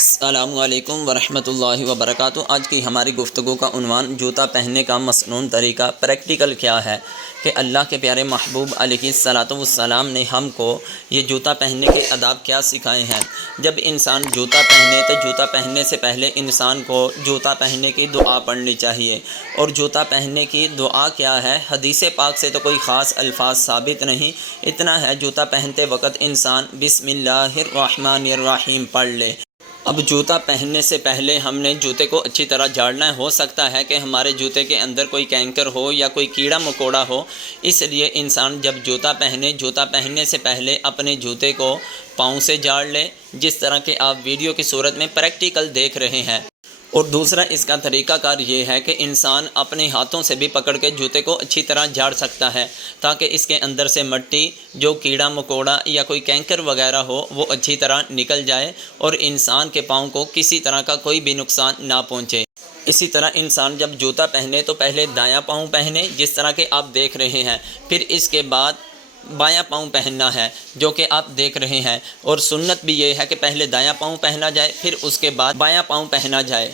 السلام علیکم ورحمۃ اللہ وبرکاتہ۔ آج کی ہماری گفتگو کا عنوان جوتا پہننے کا مسنون طریقہ پریکٹیکل کیا ہے کہ اللہ کے پیارے محبوب علیہ الصلاۃ والسلام نے ہم کو یہ جوتا پہننے کے آداب کیا سکھائے ہیں۔ جب انسان جوتا پہنے تو جوتا پہننے سے پہلے انسان کو جوتا پہننے کی دعا پڑھنی چاہیے۔ اور جوتا پہننے کی دعا کیا ہے، حدیث پاک سے تو کوئی خاص الفاظ ثابت نہیں، اتنا ہے جوتا پہنتے وقت انسان بسم اللہ الرحمن الرحیم پڑھ لے۔ اب جوتا پہننے سے پہلے ہم نے جوتے کو اچھی طرح جھاڑنا ہے۔ ہو سکتا ہے کہ ہمارے جوتے کے اندر کوئی کینکر ہو یا کوئی کیڑا مکوڑا ہو، اس لیے انسان جب جوتا پہننے سے پہلے اپنے جوتے کو پاؤں سے جھاڑ لے، جس طرح کہ آپ ویڈیو کی صورت میں پریکٹیکل دیکھ رہے ہیں۔ اور دوسرا اس کا طریقہ کار یہ ہے کہ انسان اپنے ہاتھوں سے بھی پکڑ کے جوتے کو اچھی طرح جھاڑ سکتا ہے، تاکہ اس کے اندر سے مٹی، جو کیڑا مکوڑا یا کوئی کینکر وغیرہ ہو، وہ اچھی طرح نکل جائے اور انسان کے پاؤں کو کسی طرح کا کوئی بھی نقصان نہ پہنچے۔ اسی طرح انسان جب جوتا پہنے تو پہلے دایاں پاؤں پہنے، جس طرح کہ آپ دیکھ رہے ہیں، پھر اس کے بعد بایاں پاؤں پہننا ہے، جو کہ آپ دیکھ رہے ہیں۔ اور سنت بھی یہ ہے کہ پہلے دایاں پاؤں پہنا جائے، پھر اس کے بعد بایاں پاؤں پہنا جائے،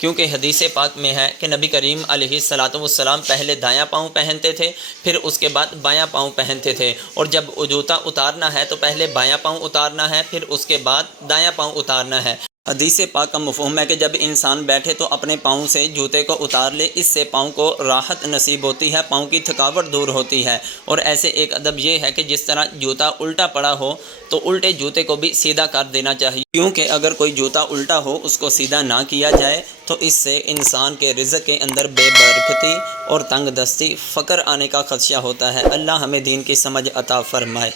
کیونکہ حدیث پاک میں ہے کہ نبی کریم علیہ الصلاۃ والسلام پہلے دایاں پاؤں پہنتے تھے، پھر اس کے بعد بایاں پاؤں پہنتے تھے۔ اور جب جوتا اتارنا ہے تو پہلے بایاں پاؤں اتارنا ہے، پھر اس کے بعد دایاں پاؤں اتارنا ہے۔ حدیث پاک کا مفہوم ہے کہ جب انسان بیٹھے تو اپنے پاؤں سے جوتے کو اتار لے، اس سے پاؤں کو راحت نصیب ہوتی ہے، پاؤں کی تھکاوٹ دور ہوتی ہے۔ اور ایسے ایک ادب یہ ہے کہ جس طرح جوتا الٹا پڑا ہو تو الٹے جوتے کو بھی سیدھا کر دینا چاہیے، کیونکہ اگر کوئی جوتا الٹا ہو، اس کو سیدھا نہ کیا جائے تو اس سے انسان کے رزق کے اندر بے برکتی اور تنگ دستی، فقر آنے کا خدشہ ہوتا ہے۔ اللہ ہمیں دین کی سمجھ عطا فرمائے۔